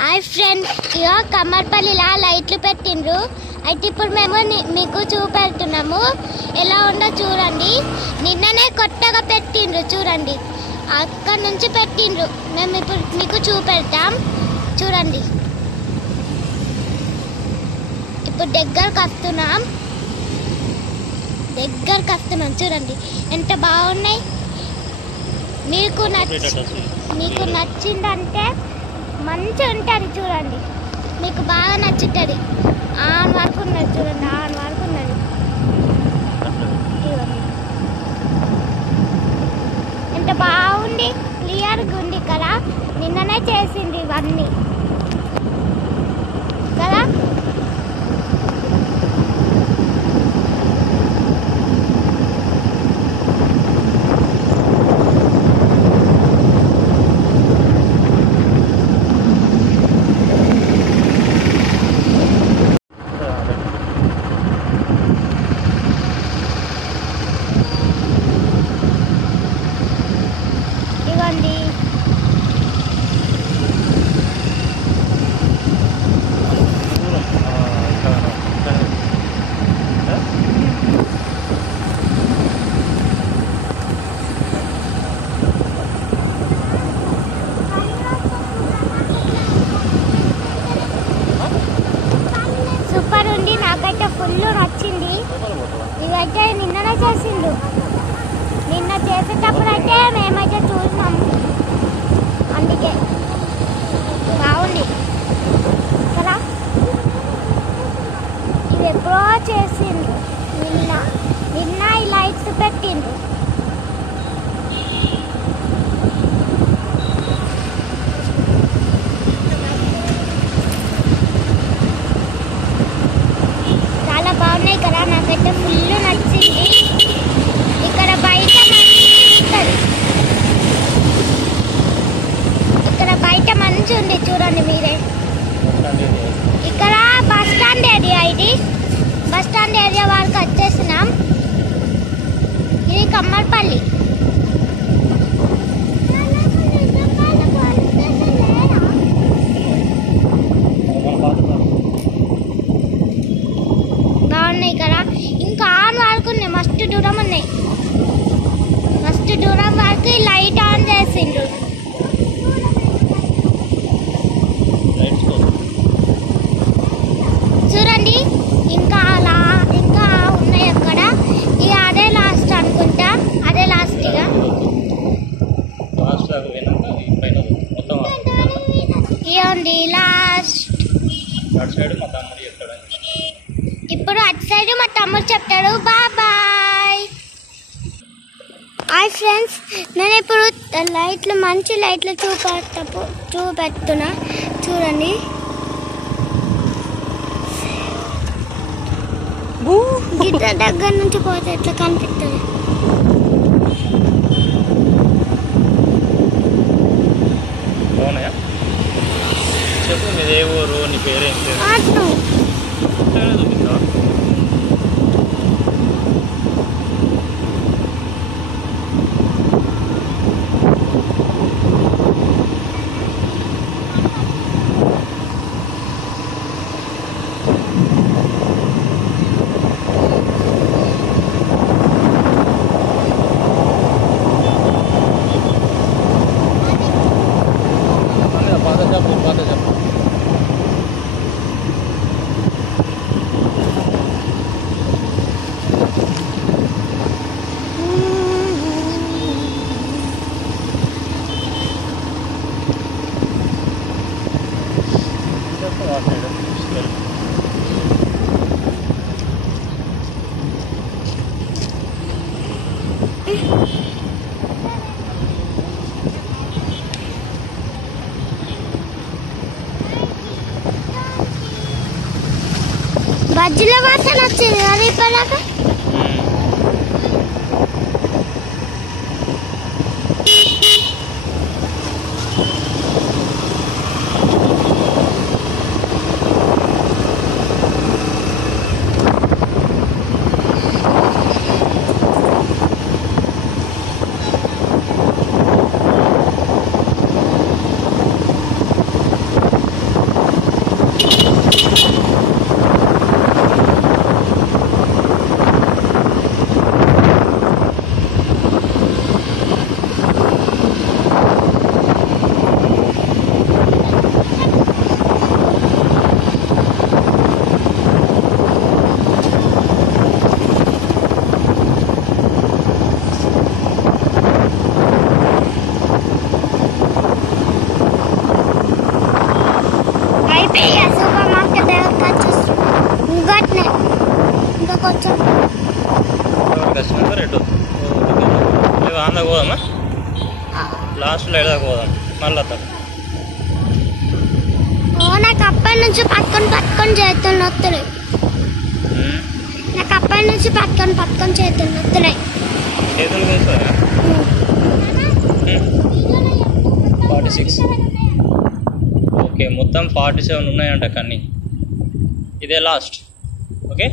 Hi friends, ఇక కమ్మర్పల్లిలా లైట్లు పెట్టిండ్రు. అయితే ఇప్పుడు మేము మీకు చూపెడుతున్నాము. ఎలా ఉందో చూడండి. నిన్ననే కొత్తగా పెట్టిండ్రు చూడండి. అక్కడ నుంచి పెట్టిండ్రు. మేము ఇప్పుడు మీకు చూపెడతాం చూడండి. ఇప్పుడు దగ్గరకు వస్తున్నాం చూడండి ఎంత బాగున్నాయి. మీకు నచ్చిందంటే మంచిగా ఉంటుంది చూడండి. మీకు బాగా నచ్చుతుంది. ఆన్ వరకు ఉన్నది చూడండి. ఆన్ వరకు ఉన్నది. ఎంత బాగుంది. క్లియర్గా ఉంది కదా. నిన్ననే చేసింది ఇవన్నీ కదా. సూపర్ ఉంది. నాకైతే ఫుల్ నచ్చింది. ఇదైతే నిన్ననే చేసిండు. నిన్న చేసేటప్పుడు అయితే మేమైతే చూసినాం. అందుకే బాగుంది కదా. ఇది ఎప్పుడో చేసిండ్రు. నిన్న ఈ లైట్స్ పెట్టిండ్రు. చాలా బాగున్నాయి కదా. నాకైతే ఫుల్ నచ్చింది. ఇక్కడ బయట మంచి ఉంది చూడండి మీరే. ఇక్కడ బస్ స్టాండ్ ఏరియా. ఇది బస్ స్టాండ్ ఏరియా వరకు వచ్చేసినాం. ఇది కమ్మర్పల్లి. బాగున్నాయి కదా. ఇంకా ఆన్ వరకు ఉన్నాయి. మస్తు దూరం ఉన్నాయి. మస్తు దూరం వరకు లైట్ ఆన్ చేసిండ్రు. చూడండి ఇంకా ఉన్నాయి అక్కడ. ఇక అదే లాస్ట్ అనుకుంటా. అదే లాస్ట్. ఇక ఇవ్వండి లాస్ట్. ఇప్పుడు అటు సైడ్ మా తమ్ముడు చెప్తాడు. బాయ్. హాయ్ ఫ్రెండ్స్, నేను ఇప్పుడు లైట్లు మంచి లైట్లు చూపెడుతున్నా చూడండి. గిట్ల దగ్గర నుంచి పోతే ఎట్లా కనిపిస్తుంది. చెప్పు మీది ఏ ఊరు, నీ పేరేంటి? బజ్జీల వాసన వచ్చింది కదా ఇప్పటిదాకా. సూపర్ మార్కెట్ దగ్గరకు వచ్చేస్తున్నాం. ఇంకొట్నే ఇంకా కొంచెం వచ్చినాక రెడ్డు ఆందా పోదామా లాస్ట్లో ఎడదాకా పోదాం మళ్ళీ నాకు అప్పటి నుంచి పట్టుకొని చేతులు నొత్తున్నాయి. నాకు అప్పటి నుంచి పట్టుకొని చేతులు నొత్తున్నాయి. చేతులు కూర్చోరా 46 ఓకే మొత్తం 47 ఉన్నాయంట కన్నీ ఇదే లాస్ట్ ఓకే